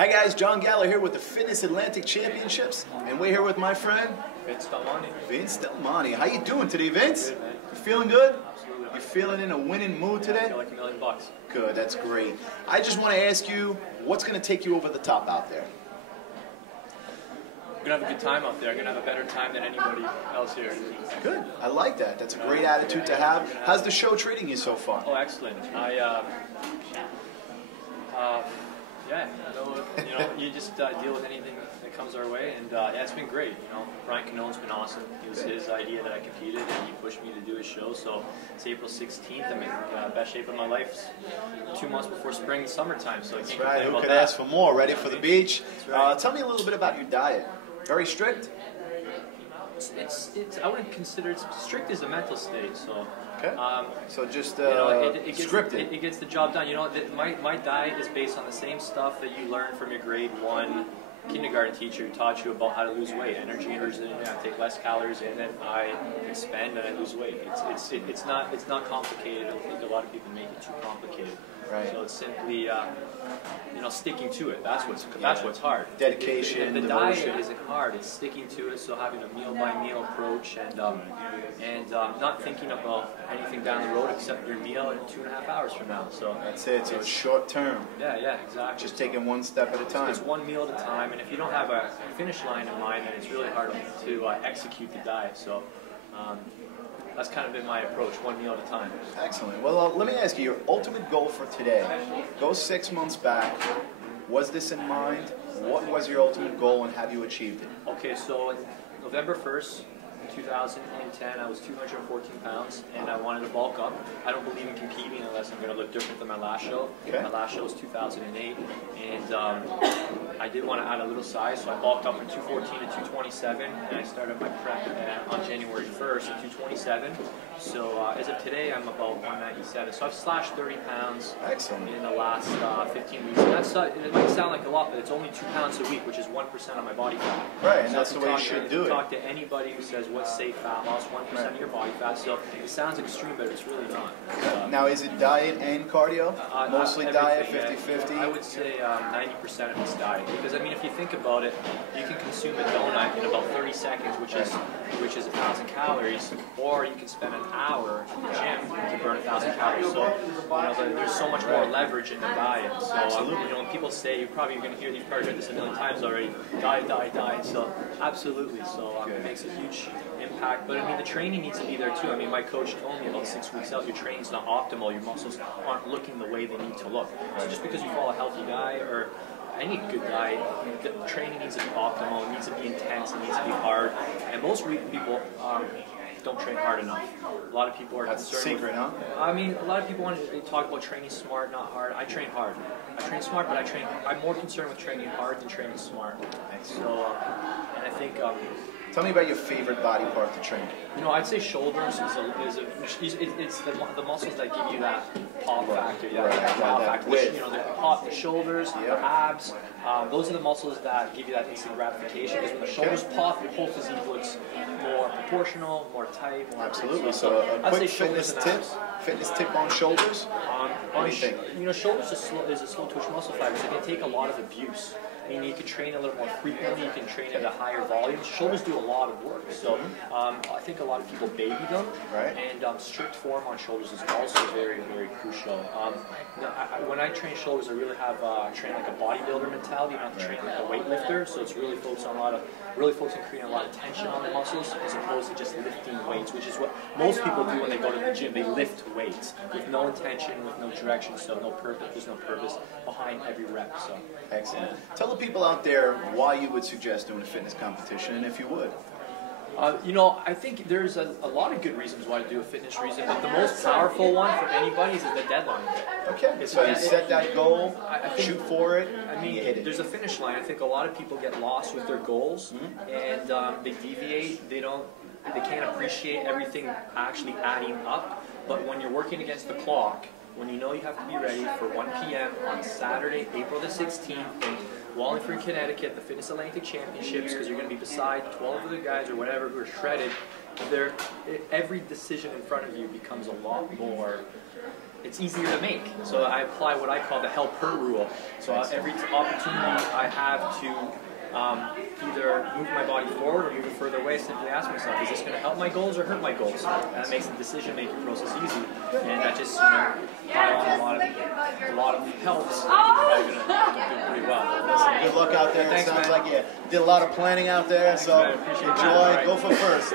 Hi guys, John Galler here with the Fitness Atlantic Championships, and we're here with my friend Vince DelMonte. Vince DelMonte. How you doing today, Vince? Good, man. You feeling good? Absolutely. You feeling in a winning mood I today? feel like $1 million. Good, that's great. I just want to ask you, what's going to take you over the top out there? I'm going to have a good time out there. I'm going to have a better time than anybody else here. Good, I like that. That's a great attitude to have. How's the show treating you so far? Oh, excellent. You just deal with anything that comes our way, and yeah, it's been great. You know, Brian Canone's been awesome. It was his idea that I competed, and he pushed me to do his show. So it's April 16th. I'm in best shape of my life. 2 months before spring and summertime, so I can't complain Who about could that. ask for more? Ready for the beach? That's right. Tell me a little bit about your diet. Very strict? I wouldn't consider it strict as a mental state. So. Okay. So just it scripted. It gets the job done. You know, my diet is based on the same stuff that you learned from your grade 1 kindergarten teacher who taught you about how to lose weight. Energy enters in, I take less calories in, and I expend and I lose weight. It's not complicated. I think a lot of people make it too complicated. Right. So it's simply sticking to it. That's what's hard. Dedication, the devotion. diet isn't hard. It's sticking to it. So having a meal by meal approach and not thinking about anything down the road except your meal in 2.5 hours from now. So That's it. So it's short term. Yeah, exactly. Just taking one step at a time. It's one meal at a time, and if you don't have a finish line in mind, then it's really hard to execute the diet. So that's kind of been my approach, one meal at a time. Excellent. Well, let me ask you, your ultimate goal for today. Go 6 months back. Was this in mind? What was your ultimate goal, and have you achieved it? Okay, so November 1st, 2010, I was 214 pounds, and I wanted to bulk up. I don't believe in competing unless I'm going to look different than my last show. Okay. My last show was 2008, and I did want to add a little size, so I bulked up from 214 to 227, and I started my prep on January 1st at 227. So as of today, I'm about 197. So I've slashed 30 pounds. Excellent. In the last 15 weeks. And it might sound like a lot, but it's only 2 pounds a week, which is 1% of my body fat. Right, and So that's if the way you talk should to- do it. Talk to anybody who says what's safe fat loss, 1% of your body fat. So it sounds extreme, but it's really not. Now, is it diet and cardio? Mostly diet, everything, 50-50? I would say 90% of it's diet. Because, I mean, if you think about it, you can consume a donut in about 30 seconds, which is 1,000 calories, or you can spend an hour in the gym to burn 1,000 calories. So there's so much more leverage in the diet. So when people say, you're probably going to hear these, probably heard this a million times already, diet. So absolutely. So it makes a huge impact. But I mean, the training needs to be there too. I mean, my coach told me about 6 weeks out, your training's not optimal. Your muscles aren't looking the way they need to look. So just because you follow a healthy diet or any good diet, the training needs to be optimal. It needs to be intense. It needs to be hard. And most people don't train hard enough. A lot of people are That's the concerned secret, huh? I mean, a lot of people they talk about training smart, not hard. I train hard. I train smart, but I'm more concerned with training hard than training smart. So, and I think. Tell me about your favorite body part to train. You know, I'd say shoulders it's the muscles that give you that pop factor, wow factor. The shoulders, the abs. Those are the muscles that give you that instant gratification. Because when the shoulders pop, your whole physique looks more proportional, more tight. More Absolutely. So a quick fitness tip on shoulders. What do you think? You know, shoulders is a slow twitch muscle fiber, so they can take a lot of abuse. I mean, you can train a little more frequently, you can train at a higher volume. Shoulders do a lot of work, so I think a lot of people baby them, and strict form on shoulders is also very, very crucial. When I train shoulders, I really have trained like a bodybuilder mentality, not train like a weightlifter, so it's really focused on creating a lot of tension on the muscles as opposed to just lifting weights, which is what most people do when they go to the gym. They lift weights with no intention, with no direction, so no purpose. There's no purpose behind every rep. So excellent. Tell the people out there why you would suggest doing a fitness competition, and if you would. I think there's a lot of good reasons why to do a fitness reason, but the most powerful one for anybody is the deadline. Okay, so you set that goal, shoot for it, I mean, you hit it. There's a finish line. I think a lot of people get lost with their goals, and they deviate. They can't appreciate everything actually adding up. But when you're working against the clock, when you know you have to be ready for 1 p.m. on Saturday, April the 16th, in Wallingford, Connecticut, the Fitness Atlantic Championships, because you're going to be beside 12 other guys or whatever who are shredded, every decision in front of you becomes a lot more it's easier to make. So I apply what I call the helper rule. So every opportunity I have to either move my body forward or move it further away, simply ask myself, is this going to help my goals or hurt my goals? And that makes the decision-making process easy, and that just, pile on a lot of helps. You're probably going to do pretty well. Good luck out there. Thanks, It sounds man. like you did a lot of planning out there, Thanks, so man. Appreciate enjoy. that. All right. Go for first.